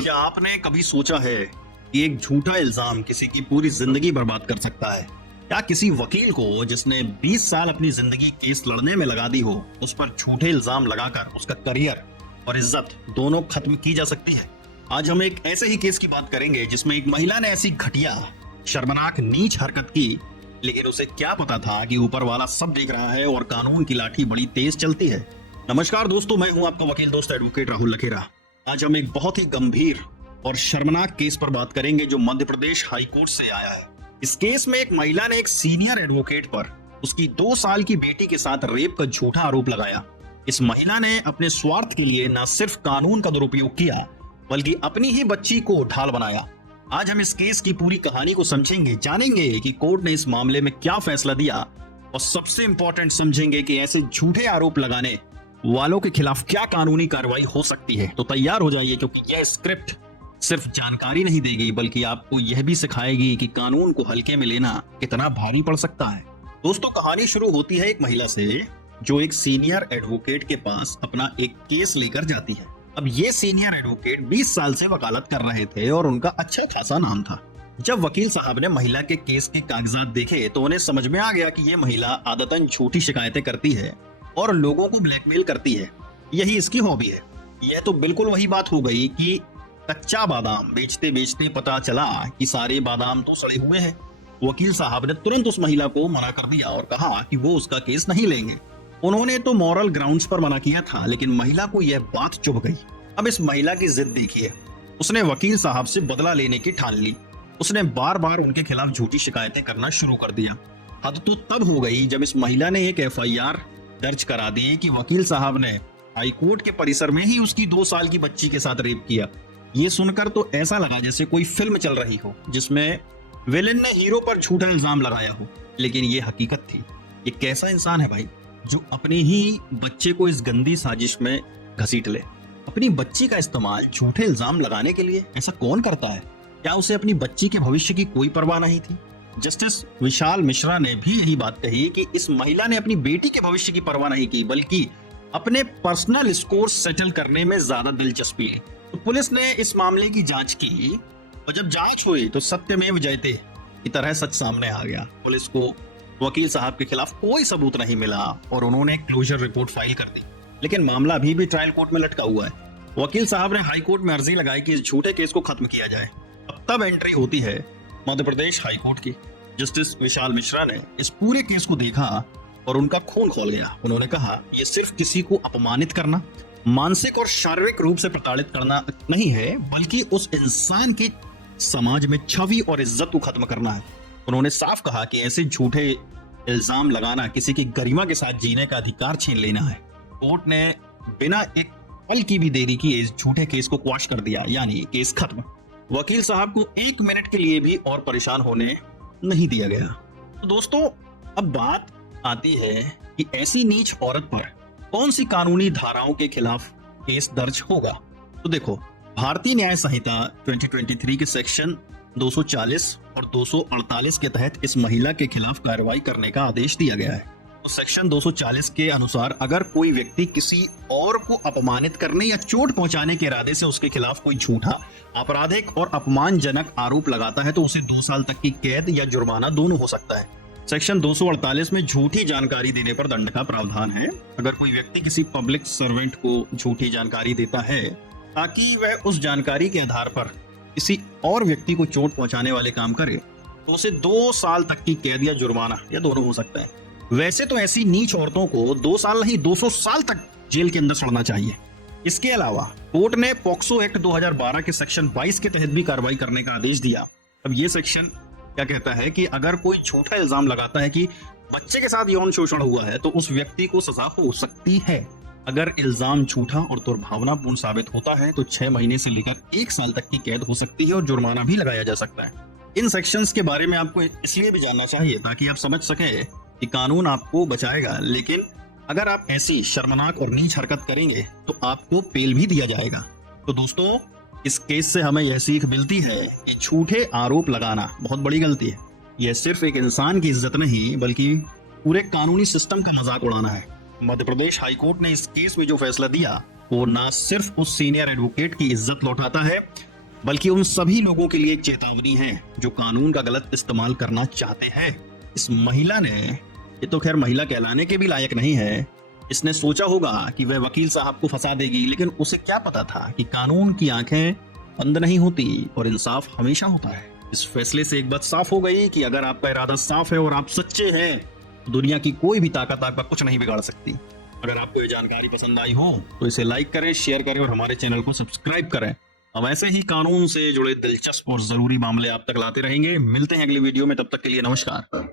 क्या आपने कभी सोचा है कि एक झूठा इल्जाम किसी की पूरी जिंदगी बर्बाद कर सकता है? क्या किसी वकील को जिसने 20 साल अपनी जिंदगी केस लड़ने में लगा दी हो, उस पर झूठे इल्जाम लगाकर उसका करियर और इज्जत दोनों खत्म की जा सकती है? आज हम एक ऐसे ही केस की बात करेंगे जिसमें एक महिला ने ऐसी घटिया, शर्मनाक, नीच हरकत की, लेकिन उसे क्या पता था कि ऊपर वाला सब देख रहा है और कानून की लाठी बड़ी तेज चलती है। नमस्कार दोस्तों, मैं हूं आपका वकील दोस्त एडवोकेट राहुल लखेरा। आज हम एक बहुत ही गंभीर और शर्मनाक केस पर बात करेंगे जो मध्य प्रदेश हाई कोर्ट से आया है। इस केस में एक महिला ने एक सीनियर एडवोकेट पर उसकी 2 साल की बेटी के साथ रेप का झूठा आरोप लगाया। इस महिला ने अपने स्वार्थ के लिए न सिर्फ कानून का दुरुपयोग किया बल्कि अपनी ही बच्ची को ढाल बनाया। आज हम इस केस की पूरी कहानी को समझेंगे, जानेंगे कि कोर्ट ने इस मामले में क्या फैसला दिया और सबसे इंपॉर्टेंट समझेंगे कि ऐसे झूठे आरोप लगाने वालों के खिलाफ क्या कानूनी कार्रवाई हो सकती है। तो तैयार हो जाइए, क्योंकि यह स्क्रिप्ट सिर्फ जानकारी नहीं देगी बल्कि आपको यह भी सिखाएगी कि कानून को हल्के में लेना कितना भारी पड़ सकता है। दोस्तों, कहानी शुरू होती है एक महिला से जो एक सीनियर एडवोकेट के पास अपना एक केस लेकर जाती है। अब ये सीनियर एडवोकेट 20 साल से वकालत कर रहे थे और उनका अच्छा खासा नाम था। जब वकील साहब ने महिला के केस के कागजात देखे तो उन्हें समझ में आ गया कि ये महिला आदतन झूठी शिकायतें करती है और लोगों को ब्लैकमेल करती है। यही इसकी हॉबी है। यह तो बिल्कुल वही बात हो गई कि कच्चा बादाम बेचते बेचते पता चला कि सारे बादाम तो सड़े हुए हैं। वकील साहब ने तुरंत उस महिला को मना कर दिया और कहा कि वो उसका केस नहीं लेंगे। उन्होंने तो मॉरल ग्राउंड्स पर मना किया था, लेकिन महिला को यह बात चुभ गई। अब इस महिला की जिद देखिए। उसने वकील साहब से बदला लेने की ठान ली। उसने बार बार उनके खिलाफ झूठी शिकायतें करना शुरू कर दिया। हद तो तब हो गई जब इस महिला ने एक FIR दर्ज करा दी कि वकील साहब ने हाईकोर्ट के परिसर में ही उसकी 2 साल की बच्ची के साथ रेप किया। ये सुनकर तो ऐसा लगा जैसे कोई फिल्म चल रही हो जिसमें विलेन ने हीरो पर झूठा इल्जाम लगाया हो, लेकिन ये हकीकत थी। ये कैसा इंसान है भाई जो अपनी ही बच्चे को इस गंदी साजिश में घसीट ले? अपनी बच्ची का इस्तेमाल झूठे इल्जाम लगाने के लिए ऐसा कौन करता है? क्या उसे अपनी बच्ची के भविष्य की कोई परवाह नहीं थी? जस्टिस विशाल मिश्रा ने भी यही बात कही कि इस महिला ने अपनी बेटी के भविष्य की परवाह नहीं की बल्कि अपने पर्सनल स्कोर सेटल करने में ज्यादा दिलचस्पी ली। तो पुलिस ने इस मामले की जांच की और जब जांच हुई तो सत्यमेव जयते की तरह सच सामने आ गया। पुलिस को वकील साहब के खिलाफ कोई सबूत नहीं मिला और उन्होंने क्लोजर रिपोर्ट फाइल कर दी, लेकिन मामला अभी भी ट्रायल कोर्ट में लटका हुआ है। वकील साहब ने हाई कोर्ट में अर्जी लगाई कि इस झूठे केस को खत्म किया जाए। अब तब एंट्री होती है मध्य प्रदेश हाई कोर्ट की। जस्टिस विशाल मिश्रा ने इस पूरे केस को देखा और उनका खून खौल गया। उन्होंने कहा, ये सिर्फ किसी को अपमानित करना, मानसिक और शारीरिक रूप से प्रताड़ित करना नहीं है, बल्कि उस इंसान की समाज में छवि और इज्जत को खत्म करना है। उन्होंने साफ कहा कि ऐसे झूठे इल्जाम लगाना किसी की गरिमा के साथ जीने का अधिकार छीन लेना है। कोर्ट ने बिना एक पल की भी देरी किए इस झूठे केस को क्वाश कर दिया, यानी केस खत्म। वकील साहब को 1 मिनट के लिए भी और परेशान होने नहीं दिया गया। तो दोस्तों, अब बात आती है कि ऐसी नीच औरत पर कौन सी कानूनी धाराओं के खिलाफ केस दर्ज होगा। तो देखो, भारतीय न्याय संहिता 2023 के सेक्शन 240 और 248 के तहत इस महिला के खिलाफ कार्रवाई करने का आदेश दिया गया है। तो सेक्शन 240 के अनुसार अगर कोई व्यक्ति किसी और को अपमानित करने या चोट पहुंचाने के इरादे से उसके खिलाफ कोई झूठा, आपराधिक और अपमानजनक आरोप लगाता है तो उसे 2 साल तक की कैद या जुर्माना दोनों हो सकता है। सेक्शन 248 में झूठी जानकारी देने पर दंड का प्रावधान है। अगर कोई व्यक्ति किसी पब्लिक सर्वेंट को झूठी जानकारी देता है ताकि वह उस जानकारी के आधार पर किसी और व्यक्ति को चोट पहुंचाने वाले काम करे तो उसे 2 साल तक की कैद या जुर्माना या दोनों हो सकता है। वैसे तो ऐसी नीच औरतों को 2 साल नहीं 200 साल तक जेल के अंदर सड़ना चाहिए। इसके अलावा कोर्ट ने पॉक्सो एक्ट 2012 के सेक्शन 22 के तहत भी कार्रवाई करने का आदेश दिया। अब ये सेक्शन क्या कहता है कि अगर कोई झूठा इल्जाम लगाता है कि बच्चे के साथ यौन शोषण हुआ है तो उस व्यक्ति को सजा हो सकती है। अगर इल्जाम झूठा और दुर्भावनापूर्ण साबित होता है तो 6 महीने से लेकर 1 साल तक की कैद हो सकती है और जुर्माना भी लगाया जा सकता है। इन सेक्शंस के बारे में आपको इसलिए भी जानना चाहिए ताकि आप समझ सके कि कानून आपको बचाएगा, लेकिन अगर आप ऐसी शर्मनाक और नीच हरकत करेंगे तो आपको पेल भी दिया जाएगा। तो दोस्तों, इस केस से हमें यह सीख मिलती है कि झूठे आरोप लगाना बहुत बड़ी गलती है। यह सिर्फ एक इंसान की इज्जत नहीं बल्कि पूरे कानूनी सिस्टम का मजाक उड़ाना है। मध्य प्रदेश हाईकोर्ट ने इस केस में जो फैसला दिया वो न सिर्फ उस सीनियर एडवोकेट की इज्जत लौटाता है बल्कि उन सभी लोगों के लिए एक चेतावनी है जो कानून का गलत इस्तेमाल करना चाहते हैं। इस महिला ने, ये तो खैर महिला कहलाने के भी लायक नहीं है, इसने सोचा होगा कि वह वकील साहब को फंसा देगी, लेकिन उसे क्या पता था कि कानून की आंखें बंद नहीं होती और इंसाफ हमेशा होता है। इस फैसले से एक बात साफ हो गई कि अगर आपका इरादा साफ है और आप सच्चे हैं तो दुनिया की कोई भी ताकत आपका कुछ नहीं बिगाड़ सकती। अगर आपको ये जानकारी पसंद आई हो तो इसे लाइक करें, शेयर करें और हमारे चैनल को सब्सक्राइब करें। हम ऐसे ही कानून से जुड़े दिलचस्प और जरूरी मामले आप तक लाते रहेंगे। मिलते हैं अगली वीडियो में, तब तक के लिए नमस्कार।